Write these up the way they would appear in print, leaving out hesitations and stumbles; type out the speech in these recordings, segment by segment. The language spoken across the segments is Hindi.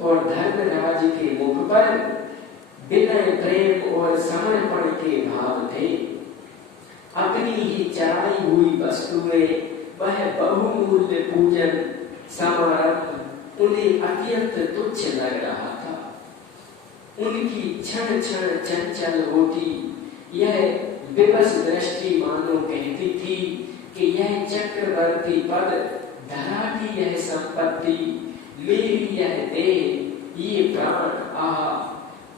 और धर्मराज के मुख पर विनय, प्रेम और समर्पण के भाव थे। अपनी ही चढ़ाई हुई वस्तुएं, वह बहुमूल्य पूजन समारंभ उन्हें अत्यंत तुच्छ लग रहा था। उनकी क्षण क्षण चंचल होती यह विवश दृष्टि मानो कहती थी कि यह चक्रवर्ती पद, धरा की यह संपत्ति, मेरी यह देह, ये प्राण, आहा,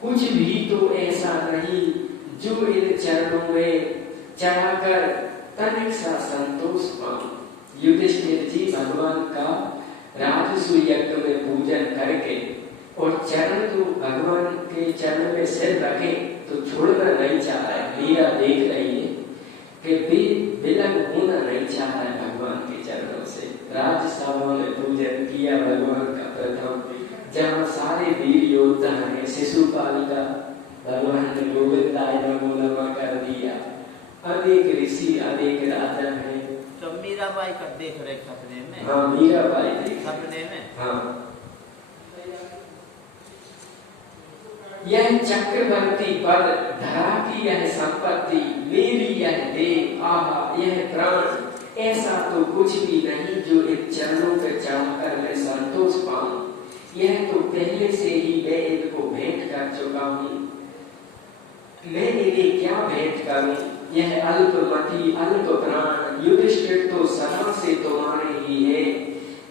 कुछ भी तो ऐसा नहीं जो इन चरणों में चढ़ाकर तनिक सा संतोष पाऊं। युधिष्ठिर जी भगवान का राजसूय यज्ञ में पूजन करके और चरण तो भगवान के चरण में सिर रखे तो छोड़ना नहीं चाह रहा है। मीरा देख रही है कि विलग होना नहीं चाह रहा है भगवान के चरणों से। राजसभा में पूजन किया भगवान का प्रथम, जहाँ सारे वीर योद्धा हैं, शिशुपाल का भगवान ने गोविंदाय नमो नमः कर दिया। अनेक ऋषि, अनेक राजा हैं। तो मीराबाई का देख रहे सपने में? हाँ, मीराबाई देख सपने में। हाँ, यह चक्रवर्ती पद, धरा की यह संपत्ति, मेरी यह देह, आहा, यह प्राण, ऐसा तो कुछ भी नहीं जो इन चरणों पर चढ़कर मैं संतोष पाऊं। यह तो पहले से ही मैं इनको भेंट कर चुका हूँ। मैं इन्हें क्या भेंट करूं? यह अल्पमति, अल्प प्राण युधिष्ठिर तो सदा से तुम्हारे ही है।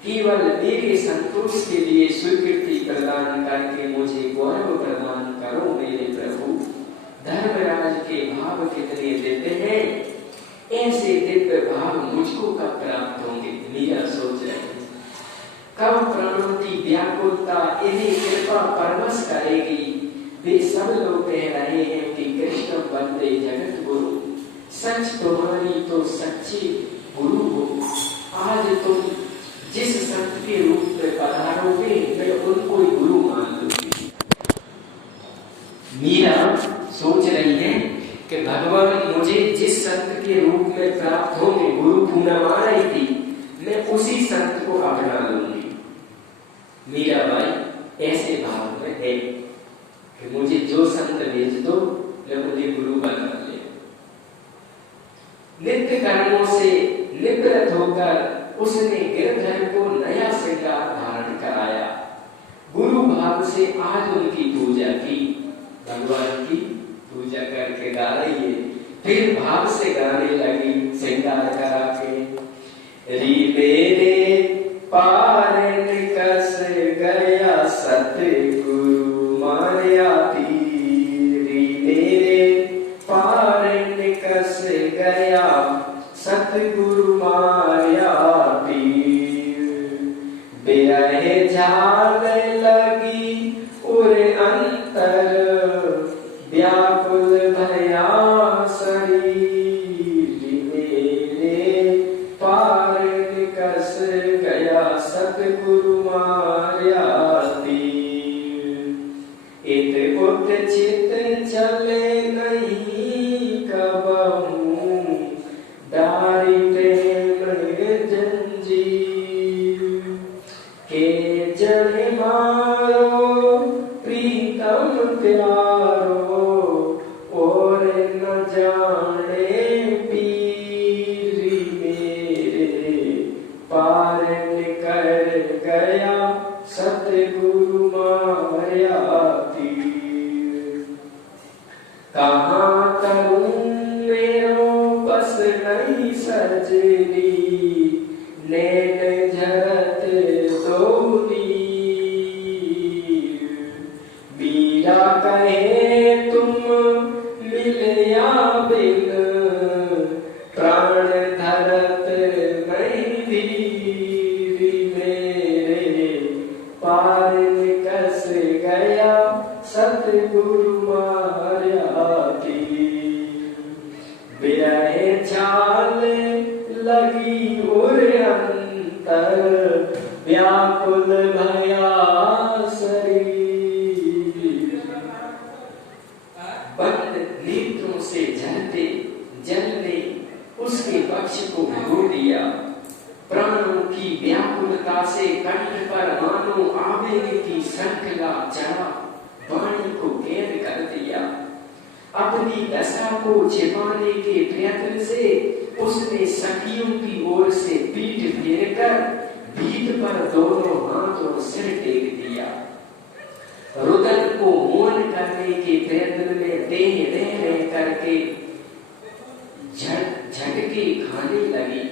केवल मेरे संतोष के लिए स्वीकृति प्रदान करके मुझे गौरव प्रदान करो मेरे प्रभु। धर्मराज के भाव कितने दिव्य हैं, ऐसे दिव्य भाव मुझको कब प्राप्त होंगे? मीरा सोच रहे हैं कब प्राणों की व्याकुलता इन्हें कृपा परवश करेगी। वे सब लोग कह रहे हैं कि कृष्ण वंदे जगत गुरु, सच तुम्हारी तो सच्ची गुरु हो। आज तुम जिस संत के रूप में पधारोगे मैं उनको ही गुरु मान लूंगी। मीरा सोच रही है कि भगवान मुझे जिस संत के रूप में प्राप्त होंगे, गुरु पूनम आ रही थी, मैं उसी संत को अपना लूंगी। मीराबाई ऐसे भाव में है कि मुझे जो संत भेज दो मैं मुझे गुरु बना ले। नित्य कर्मों से निवृत्त होकर उसने गिरधर को नया श्रृंगार धारण कराया। गुरु भाव से आज उनकी पूजा की, भगवान की पूजा करके गा रही है। फिर भाव से गाने लगी श्रृंगार करा के। री मेरे पार निकस गया सतगुरु माया पीर, मेरे पार निकस गया सतगुरु माया पीर। बिरह झाल लगी उरे अंतर, व्याकुल भया शरीर, मेरे पार निकस गया सतगुरु माया पीर। इत उत चित चले नहीं कबहू, डारी प्रेम जंजीर, के जन मारो प्रीतम प्यारो, और न जाने पीर, मेरे पार निकल गया सतगुरु माया पीर। कहाँ करूं मेरो बस नहीं सजनी, नैन झरत दौनी, मीरा कहे तुम मिलया बिन, प्राण धरत नहीं धीर, मेरे पार निकस गया सतगुरु माया पीर। बिरह छाल लगी और अंतर, व्याकुल भया शरीर। बंद नेत्रों से झरते जल ने उसके वक्ष को भिगो दिया। प्राणों की व्याकुलता से कंठ पर मानो आवेगी की श्रृंखला चढ़ा, वाणी को कैद कर दिया। अपनी दशा को छिपाने के प्रयत्न से उसने सखियों की ओर से पीठ फेरकर भीत पर दोनों हाथ और सिर टेक दिया। रुदन को मौन करने के प्रयत्न में देह रह करके झटके खाने लगी।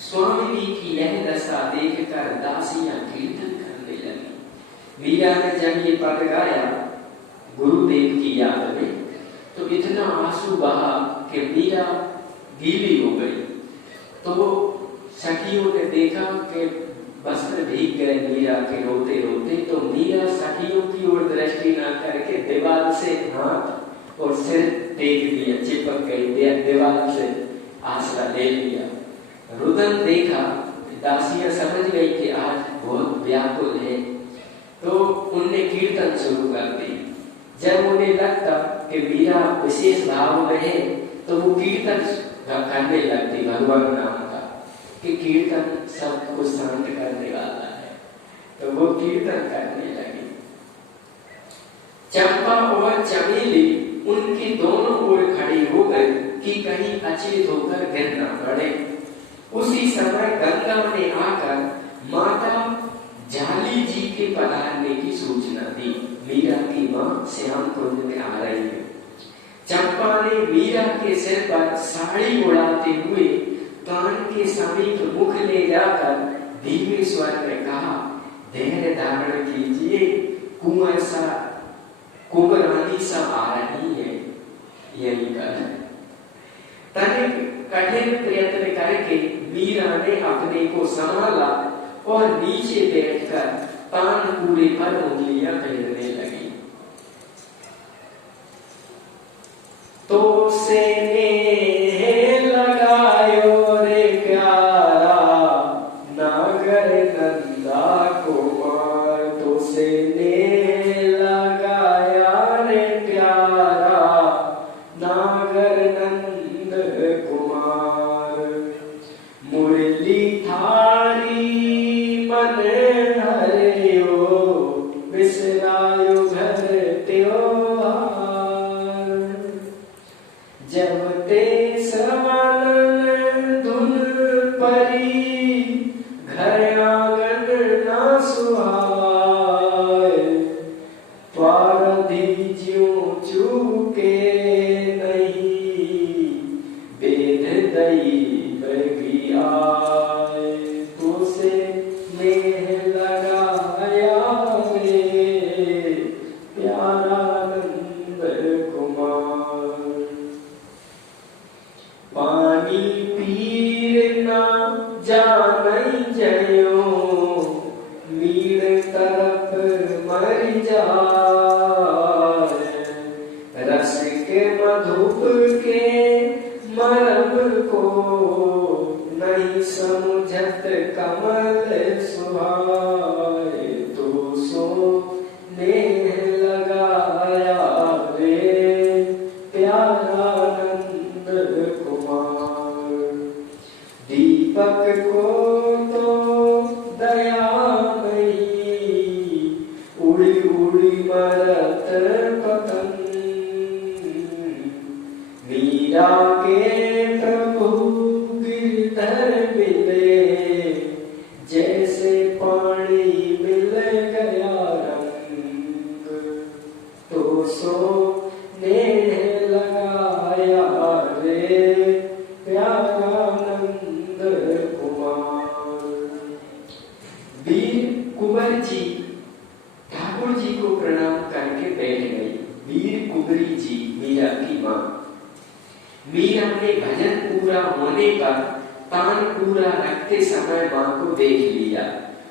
स्वामी की यह दशा देखकर दासियां कीर्तन करने लगी। मीरा ने जब ये पद गाया गुरुदेव की याद में, तो इतना आंसू बहा कि मीरा गीली हो गई। तो सखियों ने देखा कि वस्त्र भीग गए मीरा के रोते रोते। तो मीरा सखियों की ओर दृष्टि न करके दीवार से हाथ और सिर टेक दिया, चिपक गई दीवार से, आसरा ले लिया। रुदन देखा, दासियां समझ गई कि आज बहुत व्याकुल है, तो उनने कीर्तन शुरू कर दी। जब उन्हें लगता कि मीरा विशेष भाव में है, तो वो कीर्तन करने लगती भगवान नाम का, कि कीर्तन सबको शांत करने वाला है। तो वो कीर्तन करने लगी। चंपा और चमेली उनकी दोनों ओर खड़ी हो गई कि कहीं अचेत होकर गिर न पड़े। उसी समय गंगा ने आकर माता जाली जी के पधारने की सूचना दी। मीरा की मां श्याम कुंज में आ रही है। चंपा ने मीरा के सिर पर साड़ी उड़ाते हुए कान के समीप मुख ले जाकर धीमे स्वर में कहा, धैर्य धारण कीजिए, कुंवरानी सा आ रही है। यही कहा। तनिक कठिन प्रयत्न करके मीरा ने अपने को संभाला और नीचे बैठकर तानपुरे पर उंगलियां फेरने लगी। तो से लगायो रे प्यारा, नागर नंदा कुमार। तो से लगाया रे प्यारा, नागर नंद कुमार। मुरली थारी मन हरियो, बिसरायो घर त्योहार। जब ते सवन धुन परी, घर आंगन ना सुहाए। पारधी ज्यों चूके नहीं, वेद दई बगी आए। तो से नेह लगाया रे प्यारा नंद कुमार। पानी पीर ना जानई जयो, मीड़ तरफ मर जाए। रस के मधुप के मरम को, नहीं समझत कमल सुहाए। तो सो नेह लगाया रे प्यारा नंद कुमार। दीपक को तो दया नहीं, उड़ी उड़ी मरत पतंग। मीरा के प्रभु गिरधर मिले, जैसे पानी मिल गया रंग। तो सो नेह लगाया रे प्यारा नंद कुमार। वीर कुंवर जी ठाकुर जी को प्रणाम करके बैठ गई। वीर कुंवरी जी मीरा की मां। मीरा ने भजन पूरा होने पर तान पूरा रखते समय मां को देख लिया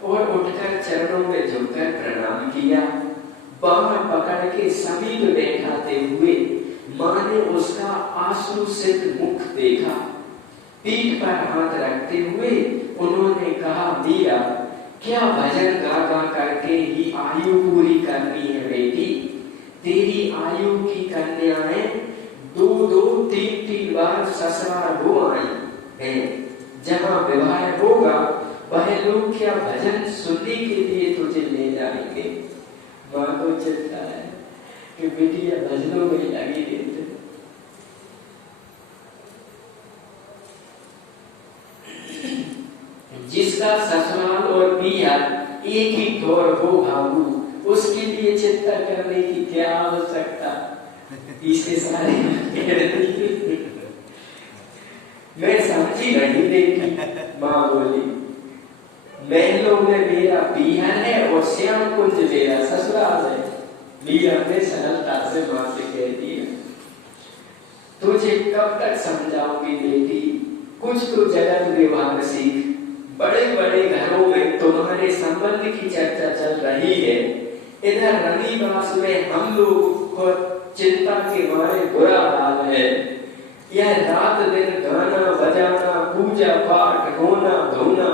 और उठकर चरणों में झुककर प्रणाम किया। बाह पकड़ के समीप बैठाते हुए मां ने उसका आंसुसित मुख देखा। पीठ पर हाथ रखते हुए उन्होंने कहा, मीरा क्या भजन गा गा करके ही आयु पूरी करनी है बेटी? तेरी आयु की कन्याएं 2-2, 3-3 बार ससुराल हो आई हैं। जहाँ विवाह होगा वह लोग क्या भजन सुनने के लिए तुझे ले जाएंगे। माँ को चिंता है कि बेटियां भजनों में लगी रहती। जिसका ससुराल और पिया एक ही दौर हो भावू, उसके लिए चिंता करने की क्या आवश्यकता। इसके सारे मैं समझी नहीं देखी। माँ बोली, महलों में मेरा पिया है और श्याम कुंज मेरा ससुराल है। मीरा ने सरलता से माँ से कहती है, तुझे कब तक समझाऊंगी बेटी, कुछ तो जगत व्यवहार सीख। बड़े बड़े घरों में तुम्हारे संबंध की चर्चा चल रही है, इधर रनिवास में हम लोग को चिंता के मारे बुरा हाल है। यह रात दिन गाना बजाना, पूजा पाठ, रोना धोना,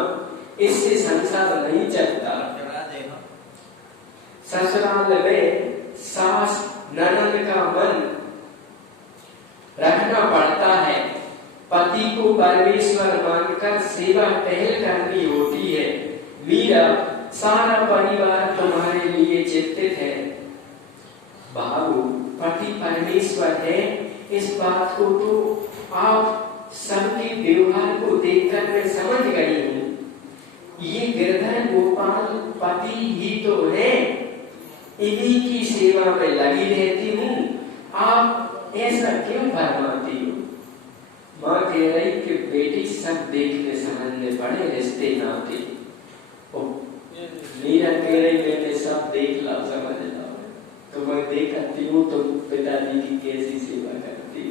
इससे संसार नहीं चलता। ससुराल में सास ननद का मन रखना पड़ता है। पति को परमेश्वर मानकर सेवा टहल करनी होती है। मीरा, सारा परिवार तुम्हारे लिए चिंतित है। बाबू, पति परमेश्वर है, इस बात को तो आप सबके व्यवहार को देखकर मैं समझ गई हूँ। ये गिरधर गोपाल पति ही तो है, इन्हीं की सेवा में लगी रहती हूँ। आप ऐसा क्यों फरमाती हो। माँ कह रही कि बेटी सब देखने समझने पड़े, रिश्ते नाते। मीरा कह रही मैंने सब देख ला समझ ला, तो मैं देखती हूँ तो पिताजी की कैसी सेवा करती,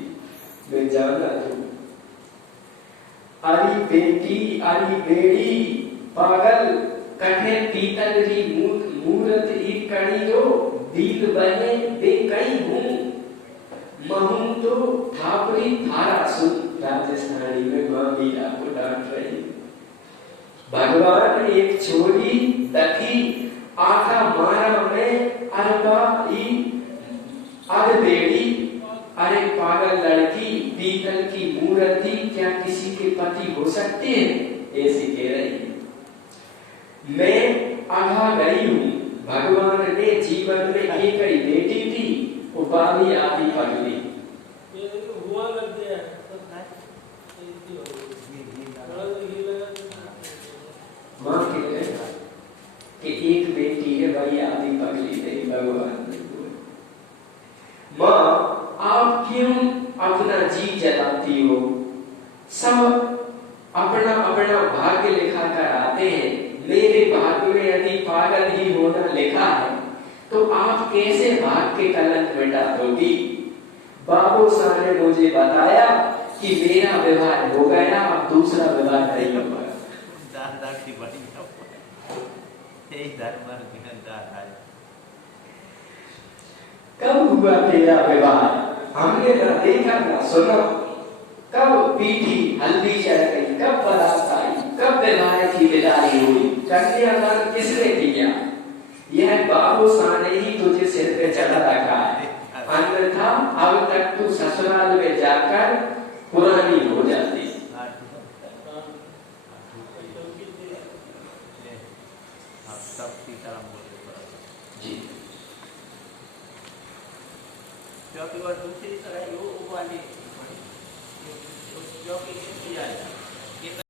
मैं जाना हूँ। अरे बेटी अरे बेड़ी पागल, कठे पीतल री मूरत एक कड़ी जो दील बने बेकई हूँ। महूं तो थापरी थारा सुन। राजस्थानी में माँ मीरा को डांट रही। भगवान एक छोरी दखी आखा मारा में अरबा बेड़ी। अरे पागल लड़की, पीतल की मूर्ति क्या किसी के पति हो सकते हैं, ऐसी कह रही है। मैं आघा गई हूँ। भगवान ने जीवन में एक ही बेटी थी, उपाधि आदि पगली। माँ कह रहे कि एक बेटी है, वही आदि पगली नहीं, भगवान ने बोला। माँ, आप क्यों अपना जी जलाती हो। सब अपना अपना भाग्य लिखा कर आते हैं। मेरे भाग्य में यदि पागल ही होना लिखा है, तो आप कैसे भाग्य के कलंक मिटा दोगी। बाबू साहब ने मुझे बताया कि मेरा विवाह हो गया, अब दूसरा विवाह नहीं होगा। कब हुआ तेरा विवाह, हमने ना देखा ना सुना। कब पीठी हल्दी चढ़ गई, कब बारात आई, कब विवाह की विदाई हुई, कन्यादान किसने किया। यह बाबू शाह ने ही तुझे सिर पे चढ़ा रखा है, अन्यथा अब तक तू ससुराल में जाकर पुरानी हो जाती। जी, दूसरी तरह वो वाली जो